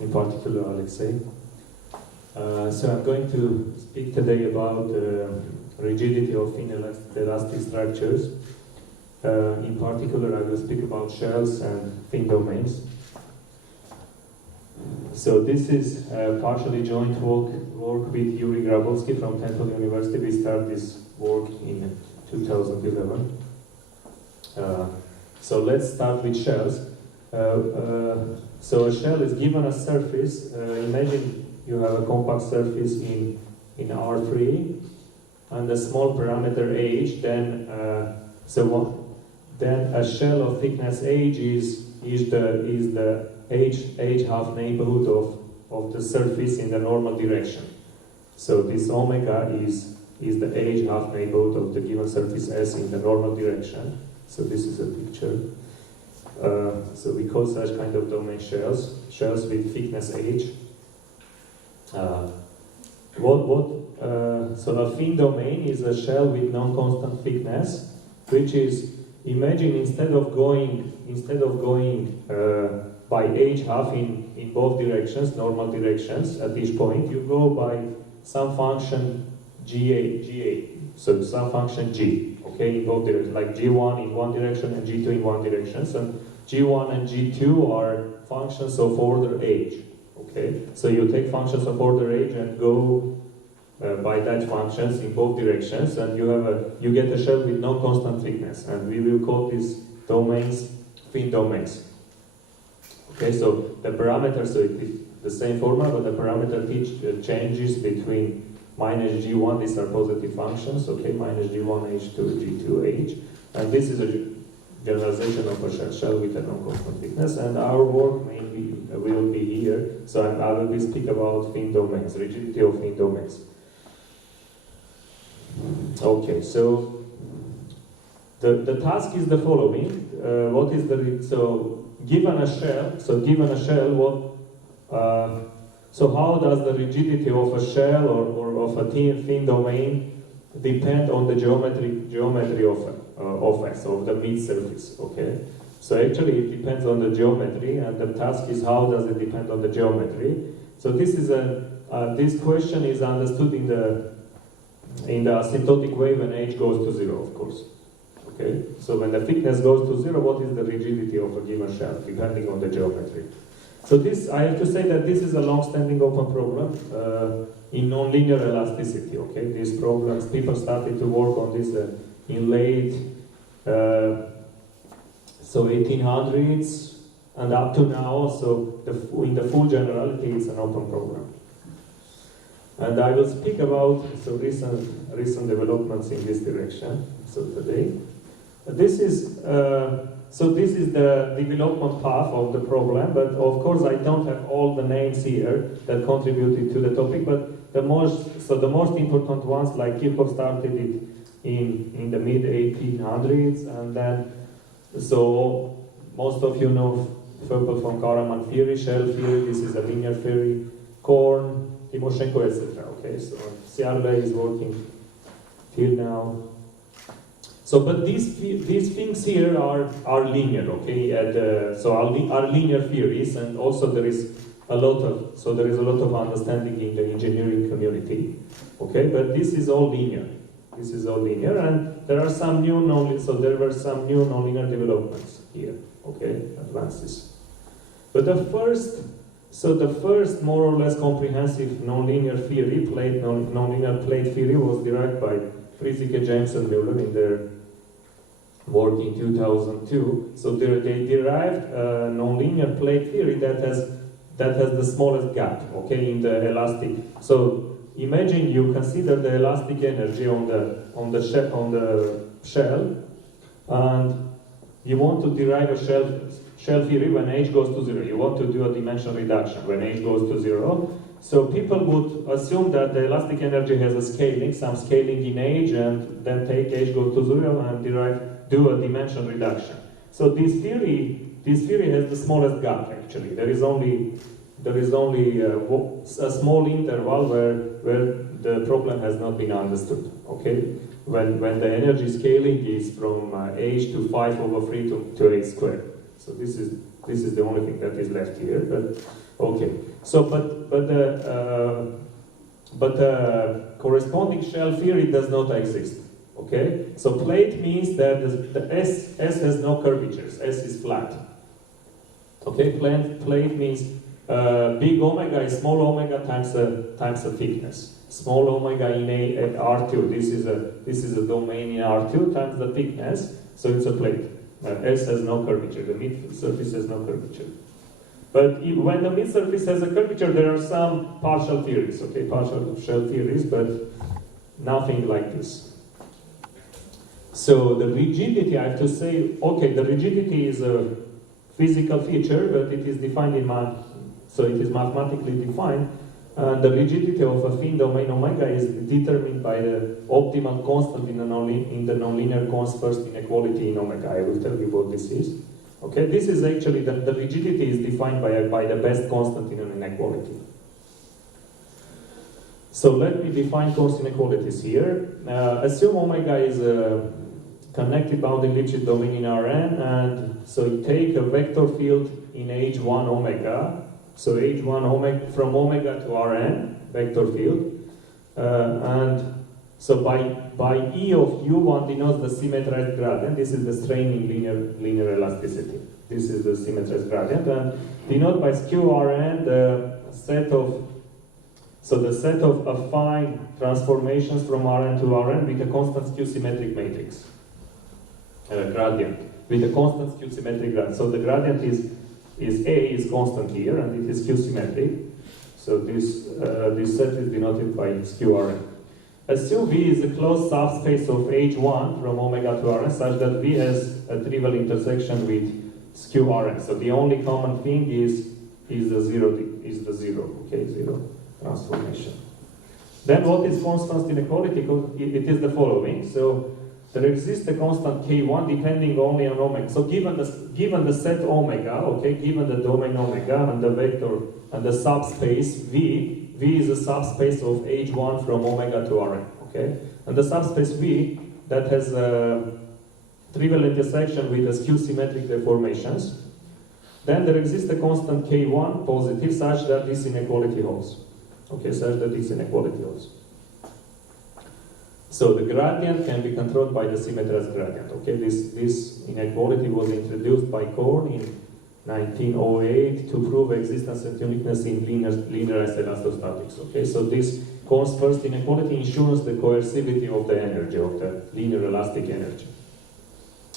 in particular Alexei. So I'm going to speak today about rigidity of inelastic structures. In particular, I will speak about shells and thin domains. So this is a partially joint work with Yuri Grabowski from Temple University. We started this work in 2011. So let's start with shells. So a shell is given a surface. Imagine you have a compact surface in R3 and a small parameter h. Then then a shell of thickness h is the h half neighborhood of the surface in the normal direction. So this omega is the h half neighborhood of the given surface S in the normal direction. So this is a picture. So we call such kind of domain shells with thickness h. So a thin domain is a shell with non-constant thickness, which is, imagine instead of going by h half in both directions, normal directions at each point, you go by some function g8, so some function g, okay, in both directions, like g1 in one direction and g2 in one direction. So g1 and g2 are functions of order h, okay? So you take functions of order h and go by that functions in both directions, and you get a shell with non-constant thickness, and we will call these domains thin domains. Okay, so the parameter, so it is the same formula, but the parameter changes between minus g1, these are positive functions, okay, minus g1h to g2h, and this is a generalization of a shell with a non-constant thickness, and our work mainly will be here, so I will speak about thin domains, rigidity of thin domains. Okay, so the task is the following. What is given a shell, so how does the rigidity of a shell or of a thin domain depend on the geometry of S, of the mid surface? Okay, so actually it depends on the geometry, and the task is how does it depend on the geometry. So this is this question is understood in the asymptotic way when h goes to 0, of course. Okay, so when the thickness goes to 0, what is the rigidity of a given shell, depending on the geometry? So this, I have to say that this is a long-standing open problem in nonlinear elasticity. Okay, these problems, people started to work on this in late 1800s and up to now. So in the full generality, it's an open problem. And I will speak about recent developments in this direction. So today, this is the development path of the problem. But of course, I don't have all the names here that contributed to the topic. But the most important ones, like Kirchhoff started it in the mid 1800s, and then so most of you know Vöpel von Karaman theory, shell theory. This is a linear theory. Korn, Timoshenko, etc. Okay, so Ciarle is working till now. So, but these things here are linear, okay? So are linear theories, and also there is a lot of understanding in the engineering community, okay? But this is all linear. This is all linear, and there were some new nonlinear developments here, okay? Advances. But the first more or less comprehensive nonlinear theory, nonlinear plate theory, was derived by Friesike, James, and Müller in their work in 2002. So they derived a nonlinear plate theory that has the smallest gap, okay, in the elastic. So imagine you consider the elastic energy on the shell, and you want to derive a shell theory when h goes to 0. You want to do a dimension reduction when h goes to 0. So people would assume that the elastic energy has a scaling, some scaling in h, and then take h goes to 0 and do a dimension reduction. So this theory has the smallest gap actually. There is only a small interval where the problem has not been understood. Okay, when the energy scaling is from h to 5/3 to h squared. So this is the only thing that is left here. But okay. So but corresponding shell theory does not exist. Okay. So plate means that the S has no curvatures. S is flat. Okay. Plate means big omega is small omega times the thickness. Small omega in R2. This is a domain in R2 times the thickness. So it's a plate. S has no curvature. The mid surface has no curvature. But when the mid surface has a curvature, there are some partial theories. Okay, partial shell theories, but nothing like this. So the rigidity, I have to say, okay, the rigidity is a physical feature, but it is defined in math. So it is mathematically defined. The rigidity of a thin domain omega is determined by the optimal constant in the nonlinear cons first inequality in omega. I will tell you what this is. Okay, this is actually the rigidity is defined by the best constant in an inequality. So let me define cons inequalities here. Assume omega is a connected boundary elliptic domain in Rn, and so you take a vector field in H1 omega. So H1 omega from omega to Rn, vector field, and so by E of U one denotes the symmetrized gradient. This is the strain in linear elasticity. This is the symmetrized gradient, and denote by skew Rn the set of affine transformations from Rn to Rn with a constant skew symmetric matrix gradient with a constant skew symmetric gradient. So the gradient is A is constant here, and it is skew symmetric. So this set is denoted by skew Rn. Assume V is a closed subspace of H1 from omega to Rn such that V has a trivial intersection with skew Rn. So the only common thing is the zero. Okay, zero transformation. Then what is constant inequality? It is the following. So there exists a constant K1 depending only on omega. So given the set omega, okay, given the domain omega and the vector and the subspace V is a subspace of H1 from omega to Rn, okay? And the subspace V that has a trivial intersection with the skew symmetric deformations. Then there exists a constant K1 positive such that this inequality holds. Okay, such that this inequality holds. So the gradient can be controlled by the symmetrized gradient. Okay, this inequality was introduced by Korn in 1908 to prove existence and uniqueness in linearized elastostatics. Okay, so this Korn's first inequality ensures the coercivity of the energy, of the linear elastic energy.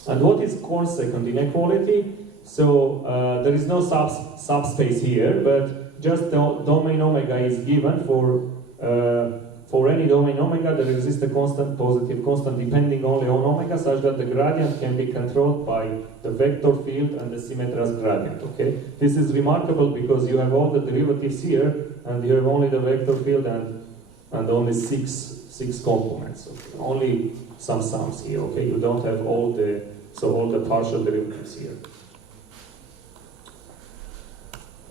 And what is Korn's second inequality? So there is no subspace here, but just the domain omega is given for any domain omega, there exists a constant, positive constant, depending only on omega, such that the gradient can be controlled by the vector field and the symmetrized gradient, okay? This is remarkable because you have all the derivatives here, and you have only the vector field and only six components. Okay? Only some sums here, okay? You don't have all the partial derivatives here.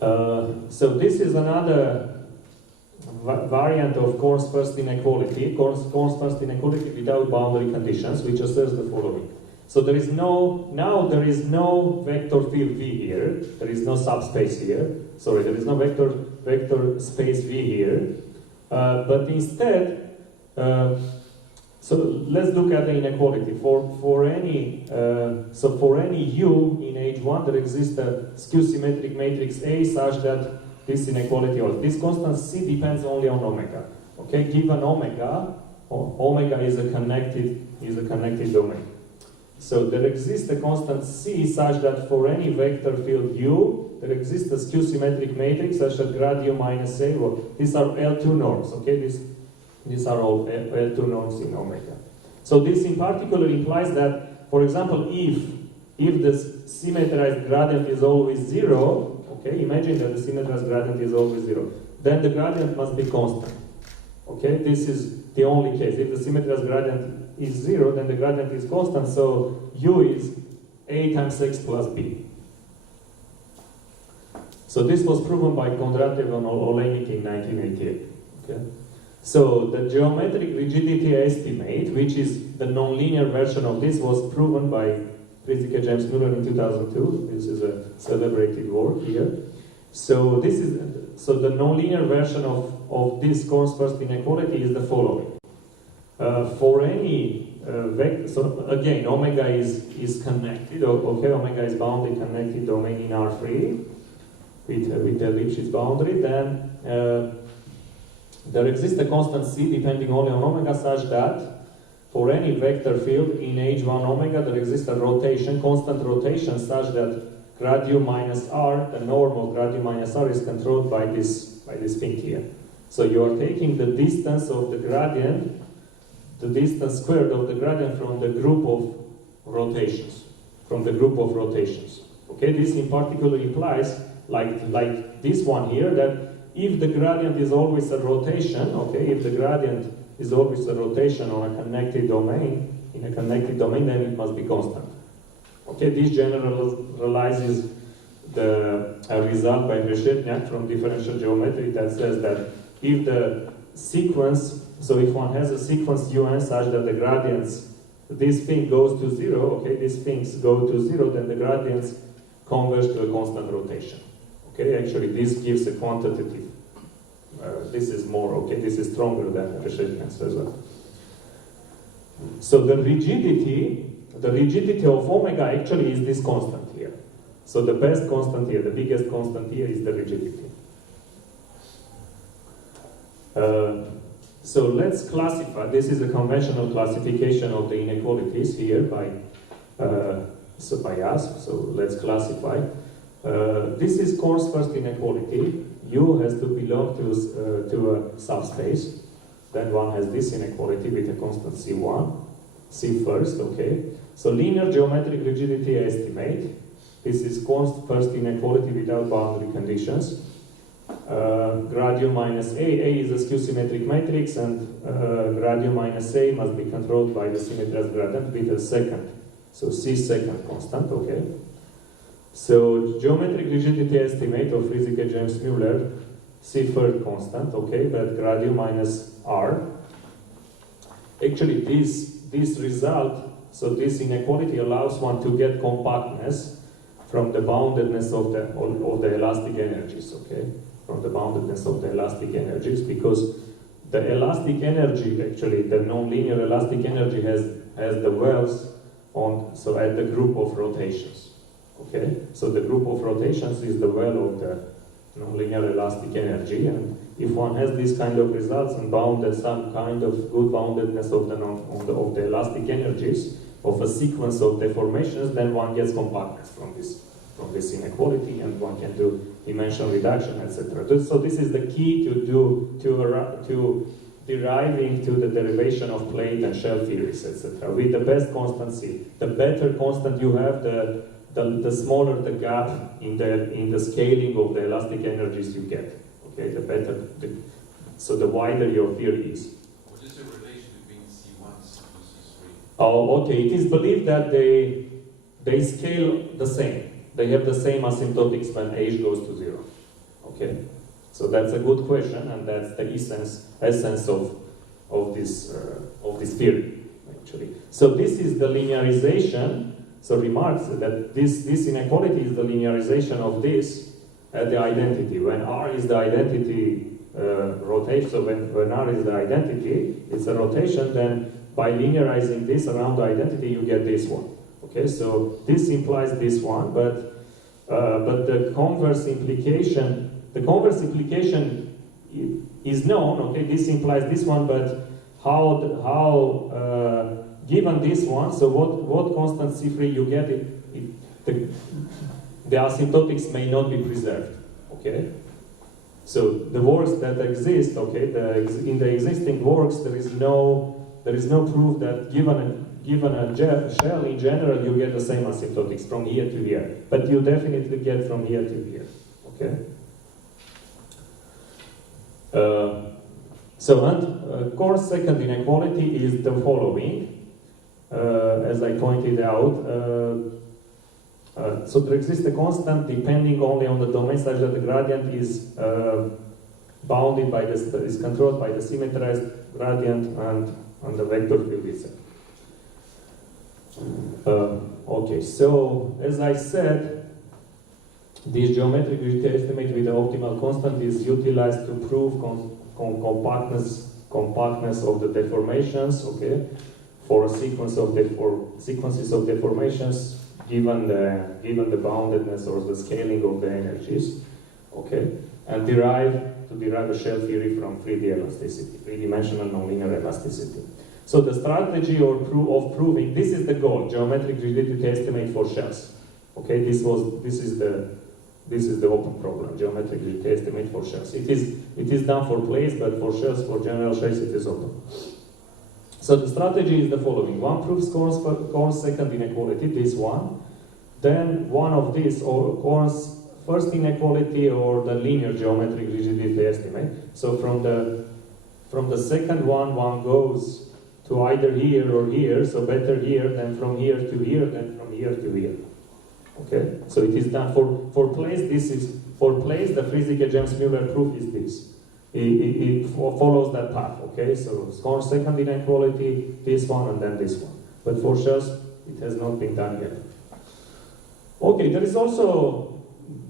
So this is another variant of Korn's first inequality, Korn's first inequality without boundary conditions, which asserts the following. So there is no vector field V here, there is no subspace here, sorry, there is no vector space V here, but instead, so let's look at the inequality. For any U in H1, there exists a skew symmetric matrix A such that this inequality holds. This constant C depends only on omega. Okay, given omega, omega is a connected domain. So there exists a constant C such that for any vector field U, there exists a skew symmetric matrix such that grad U minus A. Well, these are L2 norms. Okay, these are all L2 norms in omega. So this in particular implies that, for example, if the symmetrized gradient is always zero, okay, imagine that the symmetrized gradient is always zero, then the gradient must be constant. Okay, this is the only case. If the symmetrized gradient is zero, then the gradient is constant, so U is A times X plus B. So this was proven by Kondratyev and Olejnik in 1988. Okay? So the geometric rigidity estimate, which is the nonlinear version of this, was proven by Friedrich James Müller in 2002. This is a celebrated work here. So this is the nonlinear version of this Korn's first inequality is the following. For any vector, so again, omega is connected. Okay, omega is bounded connected domain in R3 with the Lipschitz boundary. Then there exists a constant C depending only on omega, such that for any vector field in H1 omega there exists a rotation, constant rotation, such that gradu minus R, the norm of gradu minus R, is controlled by this thing here. So you are taking the distance of the gradient, the distance squared of the gradient from the group of rotations. Okay, this in particular implies, like this one here, that if the gradient is always a rotation, okay, if the gradient is always a rotation on a connected domain, then it must be constant. Okay, this generalizes a result by Reshetniak from differential geometry that says that if the sequence, so if one has a sequence UN such that the gradients, this thing goes to 0, okay, these things go to 0, then the gradients converge to a constant rotation. Okay, actually this gives a quantitative, this is more, okay, this is stronger than Reshetniak's result. So the rigidity of omega actually is this constant here. So the best constant here, the biggest constant here is the rigidity. So let's classify. This is a conventional classification of the inequalities here by us. So let's classify. This is Korn's first inequality. U has to belong to a subspace. Then one has this inequality with a constant C1. C first, okay. So linear geometric rigidity estimate. This is Korn's first inequality without boundary conditions. Gradu minus A is a skew-symmetric matrix, and gradu minus A must be controlled by the symmetrized gradient with a second. So C second constant, okay. So geometric rigidity estimate of Friedrich James Müller, C third constant, okay, but gradu minus R. Actually, this result, so this inequality allows one to get compactness from the boundedness of the elastic energies, okay? From the boundedness of the elastic energies, because the elastic energy, actually, the nonlinear elastic energy has the wells at the group of rotations, okay? So the group of rotations is the well of the nonlinear elastic energy, and if one has this kind of results and bounded some kind of good boundedness of the elastic energies of a sequence of deformations, then one gets compactness from this inequality, and one can do dimension reduction, etc. So this is the key to deriving to the derivation of plate and shell theories, etc. With the best constancy, the better constant you have, the smaller the gap in the scaling of the elastic energies you get. Okay, the better, so the wider your theory is. What is the relation between C1 and C3? Oh, okay. It is believed that they scale the same. They have the same asymptotics when H goes to 0. Okay, so that's a good question, and that's the essence of this theory, actually. So this is the linearization. So remarks that this inequality is the linearization of this at the identity. When R is the identity rotation, so when R is the identity, it's a rotation, then by linearizing this around the identity, you get this one. Okay, so this implies this one, but the converse implication is known. Okay, this implies this one, but how given this one, so what constant C3 you get, the asymptotics may not be preserved. Okay, so the works that exist, okay, in the existing works there is no proof that given a shell in general you get the same asymptotics from here to here, but you definitely get from here to here. Okay. Korn's second inequality is the following. As I pointed out, so there exists a constant depending only on the domain such that the gradient is bounded by is controlled by the symmetrized gradient and the vector field itself. Okay, so as I said, this geometric rigidity estimate with the optimal constant is utilized to prove compactness of the deformations, okay, for a sequences of deformations given the boundedness or the scaling of the energies, okay, and derive a shell theory from 3D elasticity, three-dimensional nonlinear elasticity. So the strategy of proving, this is the goal, geometric rigidity estimate for shells. Okay, this is the open problem, geometric rigidity estimate for shells. It is done for plates, but for shells, for general shells, it is open. So the strategy is the following: one proves Korn's second inequality, this one. Then one of these, or Korn's first inequality, or the linear geometric rigidity estimate. So from the second one goes to either here or here, so better here, then from here to here, then from here to here. Okay, so it is done for plates. This is for plates. The Friese-James-Müller proof is this. It follows that path. Okay, so Korn's second inequality, this one, and then this one. But for shells, it has not been done yet. Okay, there is also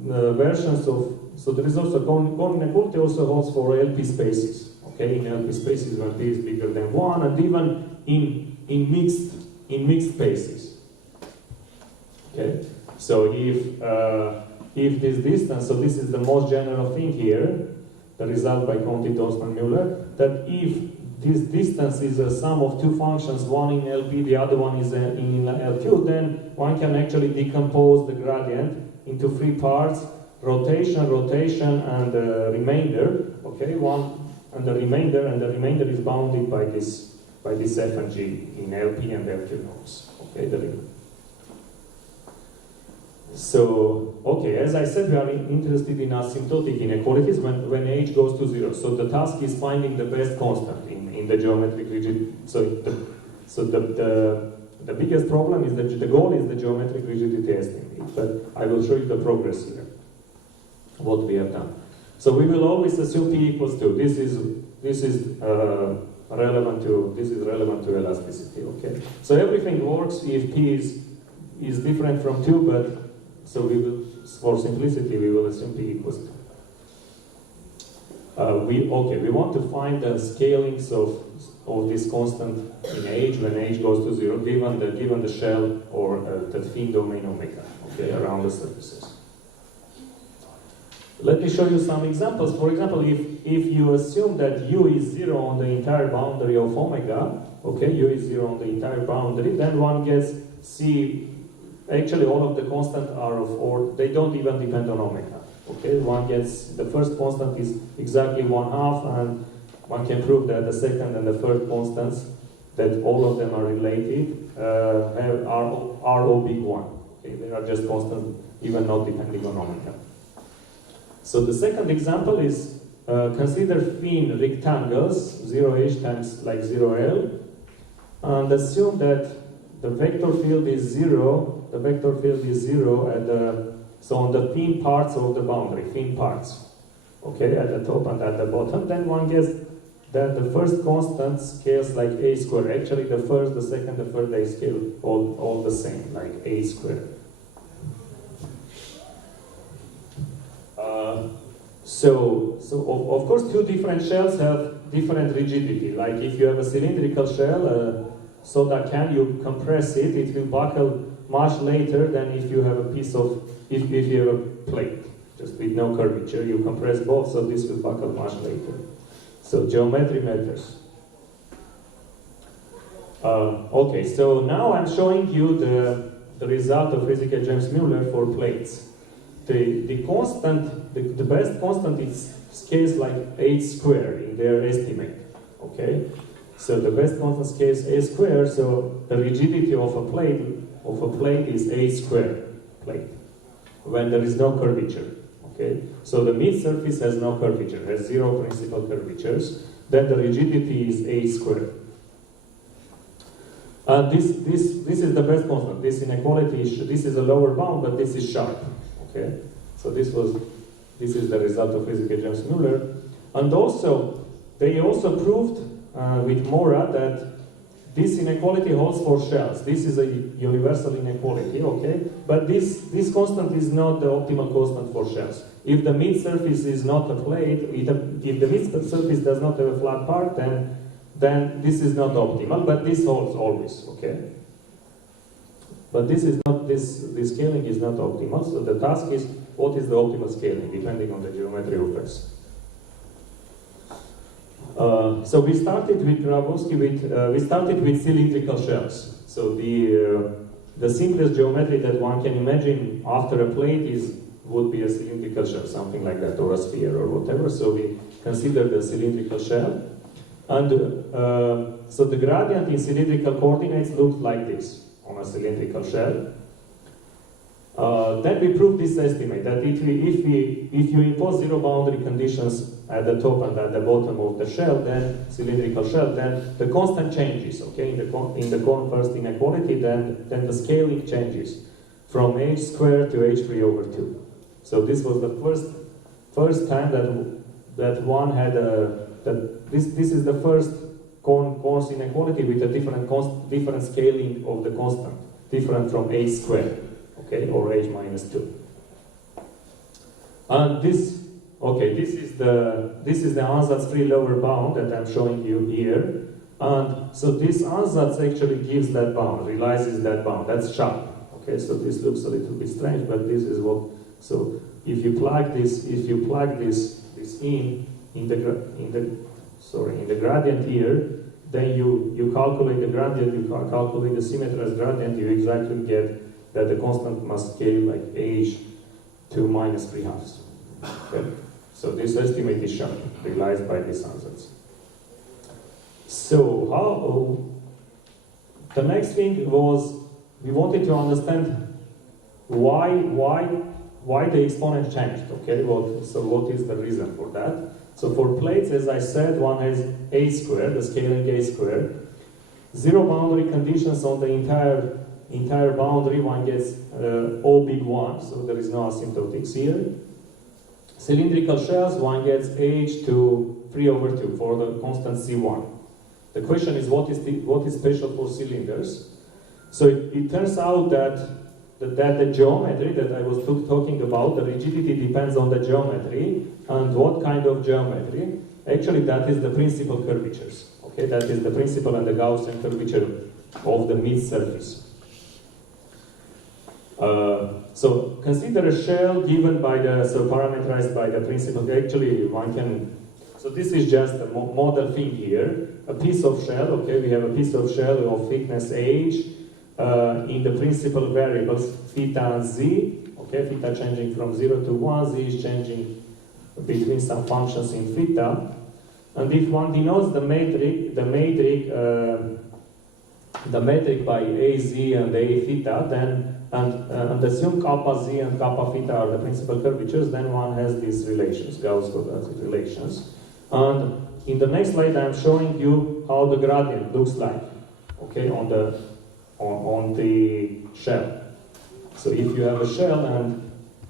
versions of. So there is also Korn inequality also holds for LP spaces. Okay, in LP spaces where T is bigger than 1, and even in mixed spaces. Okay, so if this distance, so this is the most general thing here, the result by Conti, Dorsman, Müller, that if this distance is a sum of two functions, one in LP, the other one is in LQ, then one can actually decompose the gradient into three parts: rotation, and remainder. Okay, and the remainder is bounded by this F and G in LP and LQ nodes. Okay, so okay, as I said, we are interested in asymptotic inequalities when H goes to 0. So the task is finding the best constant in the geometric rigidity. So the biggest problem is that the goal is the geometric rigidity estimate. But I will show you the progress here, what we have done. So we will always assume P equals 2. This is relevant to elasticity. Okay. So everything works if P is different from 2, but so we will, for simplicity, we will assume P equals 2. We want to find the scalings of this constant in H when H goes to 0, given the shell or the thin domain omega, okay, around the surfaces. Let me show you some examples. For example, if you assume that U is 0 on the entire boundary of omega, okay, U is 0 on the entire boundary, then one gets C. Actually, all of the constants are or they don't even depend on omega. Okay, one gets the first constant is exactly 1/2, and one can prove that the second and the third constants, that all of them are related, are all big 1. Okay, they are just constants, even not depending on omega. So the second example is consider thin rectangles, 0h times like 0l, and assume that the vector field is 0. The vector field is 0 so on the thin parts of the boundary, thin parts. Okay, at the top and at the bottom. Then one gets that the first constant scales like a squared. Actually, the first, the second, the third, they scale all the same, like a squared. So of course, two different shells have different rigidity. Like if you have a cylindrical shell, soda can, you compress it, it will buckle much later than if you have a piece of, if you have a plate, just with no curvature, you compress both, so this will buckle much later. So geometry matters. Okay, so now I'm showing you the result of Friese-James-Müller for plates. The constant, the best constant is scales like h squared in their estimate. Okay, so the best constant scales a squared. So the rigidity of a plate is a squared plate when there is no curvature. Okay, so the mid surface has no curvature, has 0 principal curvatures. Then the rigidity is a squared. This is the best constant. This inequality this is a lower bound, but this is sharp. Okay, so this is the result of Friese-James-Müller, and also they also proved with Mora that this inequality holds for shells. This is a universal inequality, okay? But this constant is not the optimal constant for shells. If the mid surface is not a plate, if the mid surface does not have a flat part, then this is not optimal, but this holds always, okay? But this scaling is not optimal, so the task is, what is the optimal scaling, depending on the geometry of S. So we started with Grabowski we started with cylindrical shells. So the simplest geometry that one can imagine after a plate would be a cylindrical shell, something like that, or a sphere or whatever. So we consider the cylindrical shell. And so the gradient in cylindrical coordinates looked like this on a cylindrical shell. Then we proved this estimate, that if you impose zero boundary conditions at the top and at the bottom of the shell, then cylindrical shell, then the constant changes, okay? In the first inequality, then the scaling changes from h squared to h3 over 2. So this was the first time that one had this is the first coarse inequality with a different scaling of the constant, different from h squared, okay, or h minus 2. And this is the ansatz-free lower bound that I'm showing you here. And so this ansatz actually gives that bound, realizes that bound. That's sharp. Okay, so this looks a little bit strange, but this is what. So if you plug this in the gradient here, then you calculate the gradient, you calculate the symmetrized gradient, you exactly get that the constant must scale like h to minus 3/2. Okay. So this estimate is sharp, realized by this ansatz. So the next thing was, we wanted to understand why the exponent changed, okay? So what is the reason for that? So for plates, as I said, one has a squared, the scaling a squared. Zero boundary conditions on the entire boundary, one gets O big 1, so there is no asymptotics here. Cylindrical shells, one gets h to 3 over 2 for the constant C1. The question is, what is special for cylinders? So it turns out that the geometry that I was talking about, the rigidity depends on the geometry. And what kind of geometry? Actually, that is the principal curvatures. Okay, that is the principal and the Gaussian curvature of the mid-surface. So consider a shell given by parameterized by the principal. Actually, one can. So this is just a model thing here. A piece of shell. Okay, we have a piece of shell of thickness h. In the principal variables theta and z, okay, theta changing from 0 to 1, z is changing between some functions in theta, and if one denotes the metric by a z and a theta, then and assume kappa z and kappa theta are the principal curvatures, then one has these relations, Gauss-Quadratic relations. And in the next slide, I'm showing you how the gradient looks like, okay, on the shell. So if you have a shell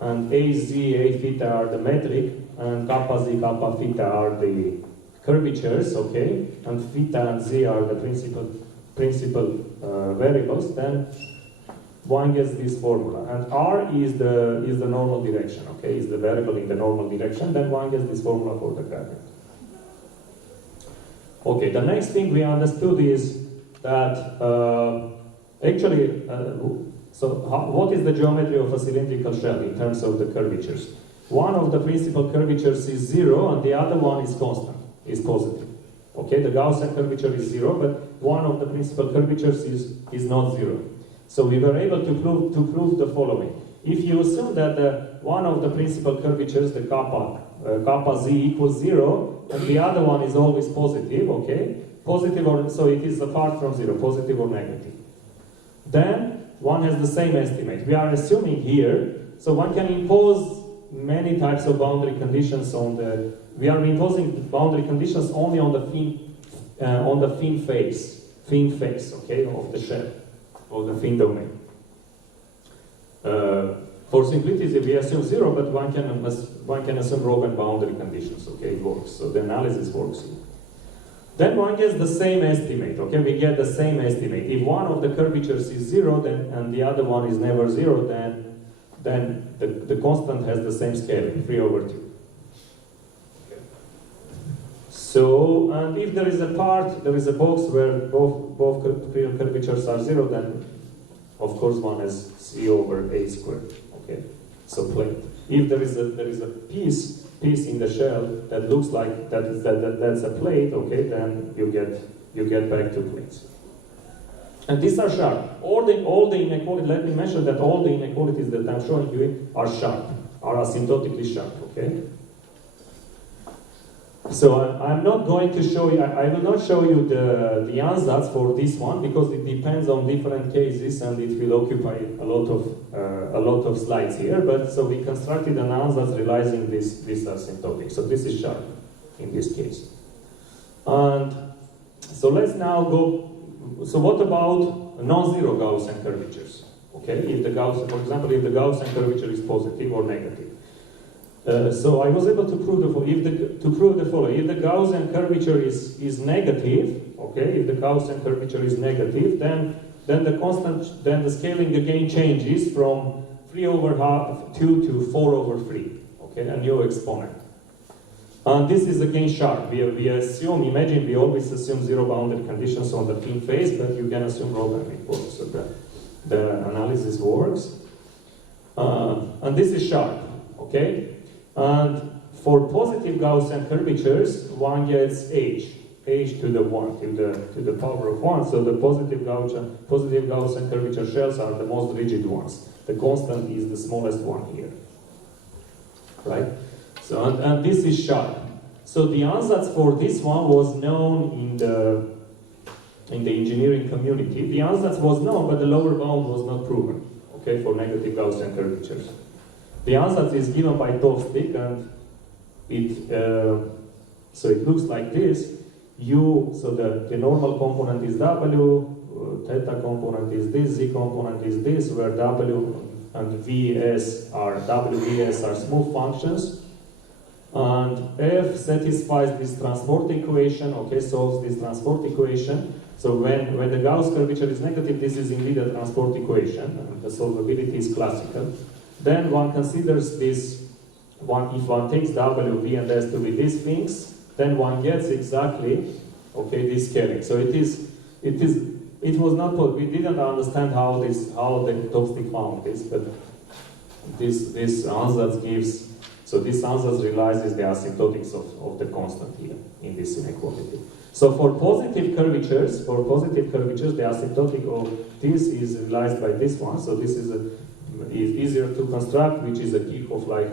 and a z, a theta are the metric, and kappa z, kappa theta are the curvatures, okay, and theta and z are the principal variables, then one gets this formula. And r is the normal direction, okay, is the variable in the normal direction, then one gets this formula for the gradient. Okay, the next thing we understood is that what is the geometry of a cylindrical shell in terms of the curvatures? One of the principal curvatures is 0 and the other one is constant, is positive. Okay, the Gaussian curvature is 0, but one of the principal curvatures is not 0. So we were able to prove the following. If you assume that one of the principal curvatures, the kappa z equals 0, and the other one is always positive, okay? Positive or, so it is apart from 0, positive or negative. Then one has the same estimate. We are assuming here, so one can impose many types of boundary conditions we are imposing boundary conditions only on the thin face, okay, of the shell, of the thin domain. For simplicity, we assume 0, but one can assume Robin boundary conditions, okay, it works. So the analysis works. then one gets the same estimate, okay? We get the same estimate. If one of the curvatures is 0, then, and the other one is never 0, then the constant has the same scaling, 3 over 2. So, and if there is a box where both curvatures are 0, then of course one is C over A squared, okay? So plate. If there is a piece in the shell that looks like that's a plate, okay, then you get back to plates. And these are sharp. All the inequalities, let me mention that all the inequalities that I'm showing you are sharp, are asymptotically sharp, okay? So I'm not going to show you, I will not show you the ansatz for this one because it depends on different cases and it will occupy a lot of slides here. But so we constructed an ansatz realizing this asymptotic. So this is sharp in this case. And so let's now go. So what about non-zero Gaussian curvatures? Okay, if the Gaussian, for example, if the Gaussian curvature is positive or negative. So I was able to prove the following. If the Gaussian curvature is negative, okay, if the Gaussian curvature is negative, then the scaling again changes from 3 over half 2 to 4 over 3, okay, a new exponent. And this is again sharp. We assume, imagine we always assume zero boundary conditions on the thin face, but you can assume Robin equals, so the analysis works. And this is sharp, okay. And for positive Gaussian curvatures, one gets h to the 1, to the power of 1. So the positive Gaussian curvature shells are the most rigid ones. The constant is the smallest one here, right? So and this is sharp. So the ansatz for this one was known in the engineering community. The ansatz was known, but the lower bound was not proven. Okay, for negative Gaussian curvatures. The ansatz is given by Tovstik, and so it looks like this. So the normal component is W, theta component is this, Z component is this, where W and Vs are smooth functions. And F satisfies this transport equation, okay, solves this transport equation. So when the Gauss curvature is negative, this is indeed a transport equation, and the solvability is classical. Then one considers this, if one takes W, V, and S to be these things, then one gets exactly, okay, this scaling. So it was not, we didn't understand how the Tovstik found this, but this ansatz gives, so this ansatz realizes the asymptotics of the constant here in this inequality. So for positive curvatures, the asymptotic of this is realized by this one. So this is easier to construct, which is a Kirchhoff-like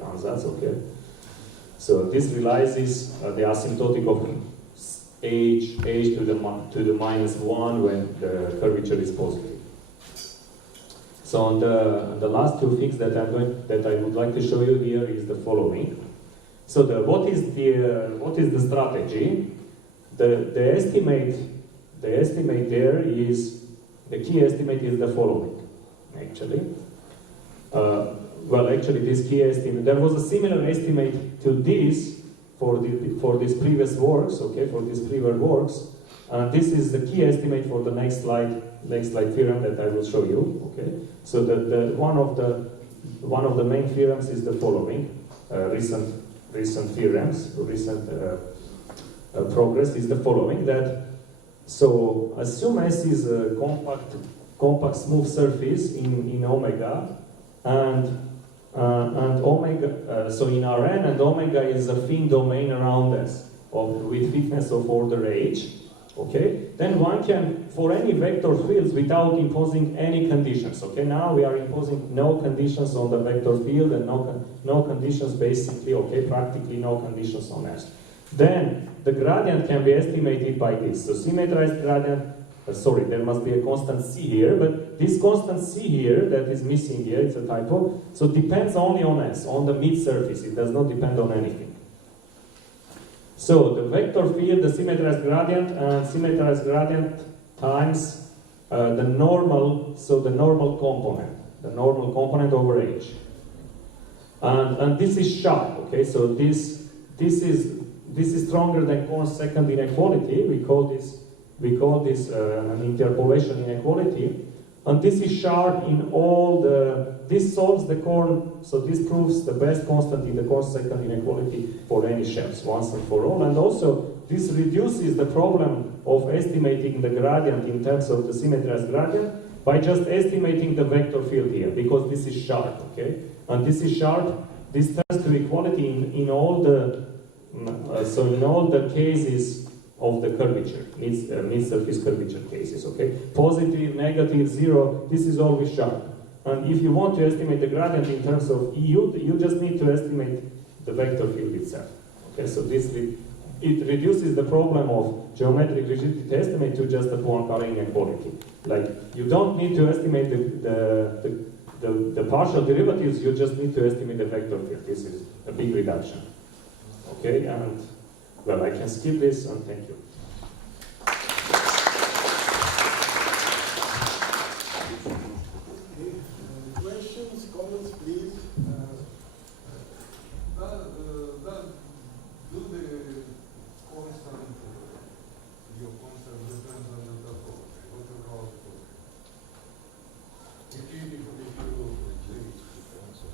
ansatz, okay? So this realizes the asymptotic of h to the minus 1 when the curvature is positive. So on the last two things that I would like to show you here is the following. So what is the strategy? The estimate there is, the key estimate is the following. Actually, this key estimate, there was a similar estimate to this for these previous works, okay, for these previous works, and this is the key estimate for the next slide theorem that I will show you, okay. So one of the main theorems is the following. Recent theorems, progress is the following, that so assume S is a compact smooth surface in omega, and omega, so in Rn, and omega is a thin domain around S with thickness of order h. Okay, then one can, for any vector fields without imposing any conditions. Okay, now we are imposing no conditions on the vector field and no conditions basically. Okay, practically no conditions on S. Then the gradient can be estimated by this. So symmetrized gradient. Sorry, there must be a constant C here, but this constant C here that is missing here, it's a typo, so depends only on S, on the mid-surface. It does not depend on anything. So the vector field, the symmetrized gradient, and symmetrized gradient times the normal component over H. And this is sharp, okay? So this is is stronger than Korn's second inequality. We call this an interpolation inequality, and this is sharp in all the. This solves the Korn, so this proves the best constant in the Korn's second inequality for any shells once and for all, and also this reduces the problem of estimating the gradient in terms of the symmetrized gradient by just estimating the vector field here, because this is sharp, okay? And this is sharp. This turns to equality in all the in all the cases of the curvature, mid-surface curvature cases, okay? Positive, negative, zero, this is always sharp. And if you want to estimate the gradient in terms of EU, you just need to estimate the vector field itself. Okay, so it reduces the problem of geometric rigidity estimate to just a Poincare inequality. Like, you don't need to estimate the partial derivatives, you just need to estimate the vector field. This is a big reduction. Okay, and well, I can skip this, and thank you. Questions, comments, please. Do the constant, your constant depends on the topology? What about it?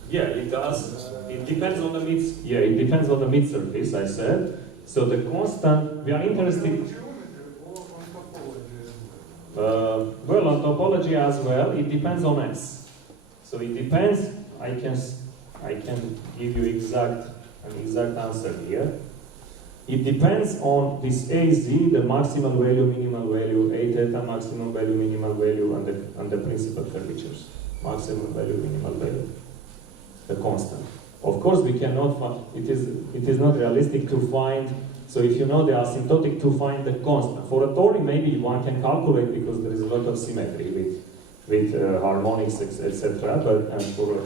Yeah, it does. It depends on the mid. Yeah, it depends on the mid surface. I said. So the constant. We are interested. Well, on topology as well. It depends on S. So it depends. I can give you an exact answer here. It depends on this AZ, the maximal value, minimal value, A theta, maximum value, minimal value, and the principal curvatures. Maximum value, minimal value. The constant. Of course, we cannot find, it is not realistic to find, so if you know the asymptotic, to find the constant. For a tori, maybe one can calculate because there is a lot of symmetry with harmonics, etc. But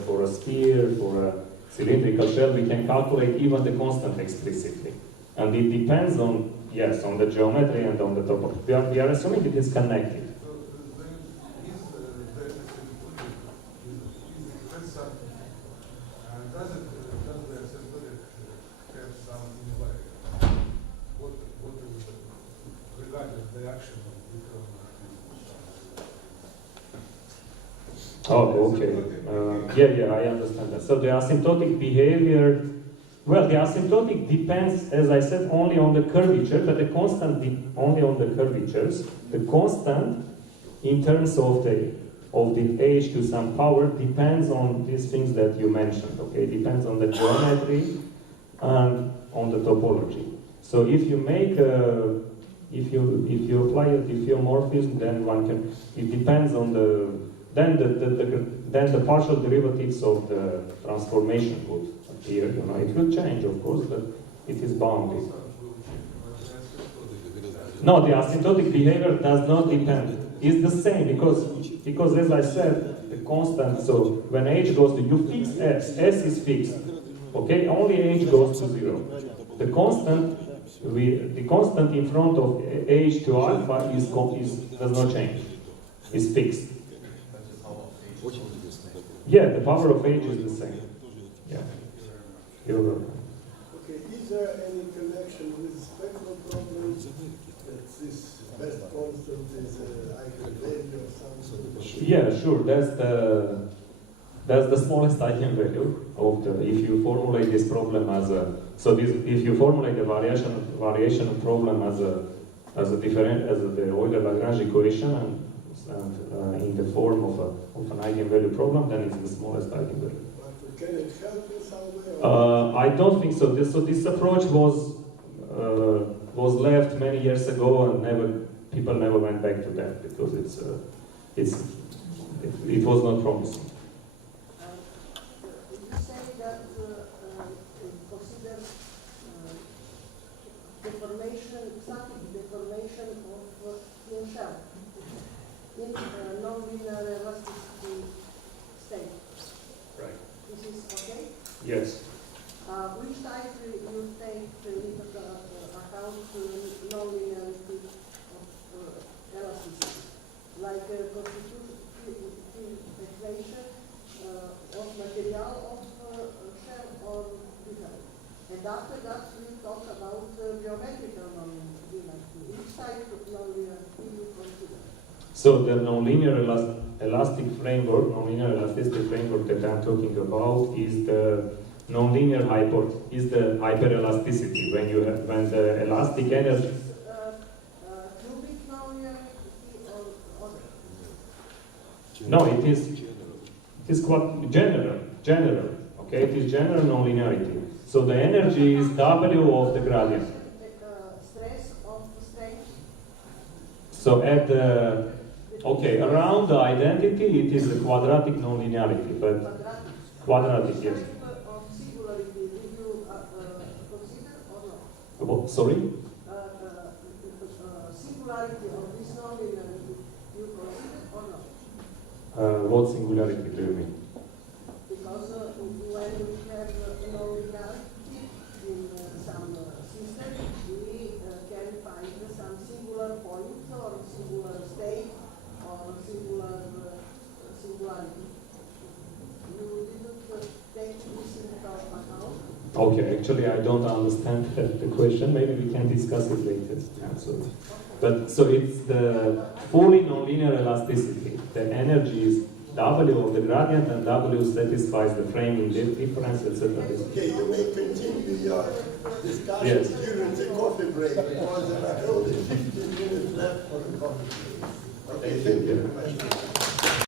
for a sphere, for a cylindrical shell, we can calculate even the constant explicitly. And it depends on, yes, on the geometry and on the topology. We are assuming it is connected. Oh, okay. Yeah, I understand that. So the asymptotic behavior, well, the asymptotic depends, as I said, only on the curvature, but the constant only on the curvatures. The constant, in terms of the h to some power, depends on these things that you mentioned. Okay, depends on the geometry and on the topology. So if you make if you apply a diffeomorphism, then one can. It depends on then the partial derivatives of the transformation would appear. You know, it will change, of course, but it is bounded. No, the asymptotic behavior does not depend. It's the same because as I said, the constant. So when h goes to, you fix s. S is fixed. Okay, only h goes to 0. The constant in front of h to alpha does not change. It's fixed. Yeah, the power of h is the same. Yeah. You're welcome. Okay, is there any connection with spectral problems that this best constant is eigenvalue or something? Yeah, sure. That's the smallest eigenvalue of the. If you formulate this problem as a if you formulate the variation problem as the Euler-Lagrange equation and in the form of an eigenvalue problem, then it's the smallest eigenvalue. But can it help in some way? I don't think so. This approach was left many years ago, and people never went back to that because it was not promising. You say that consider static deformation of your shell in non-linear elasticity state. Right. This is okay? Yes. Which type you take into account non-linearity of elasticity? Like constitution equation of material of shell or different? And after that we talk about So the nonlinear elastic framework, nonlinear elasticity framework that I'm talking about is the nonlinear hyperelasticity when the elastic energy. Cubic nonlinearity or No, it is quite general. Okay, it is general nonlinearity. So the energy is W of the gradient. stress of the state? So at the around the identity, it is a quadratic nonlinearity, but quadratic, yes. Of singularity, did you consider or not? Sorry? Singularity of this nonlinearity, you consider or not? What singularity do you mean? Because when we have nonlinearity in some system, we can find some singular point or singular state or singularity. You didn't take this into account? Okay, actually I don't understand the question. Maybe we can discuss it later. Yeah, so it's the fully nonlinear elasticity. The energy is W of the gradient, and W satisfies the framing difference, etc. Okay, you may continue your discussion Yes. during the coffee break, because there are only 15 minutes left for the coffee break. Okay, thank you very much.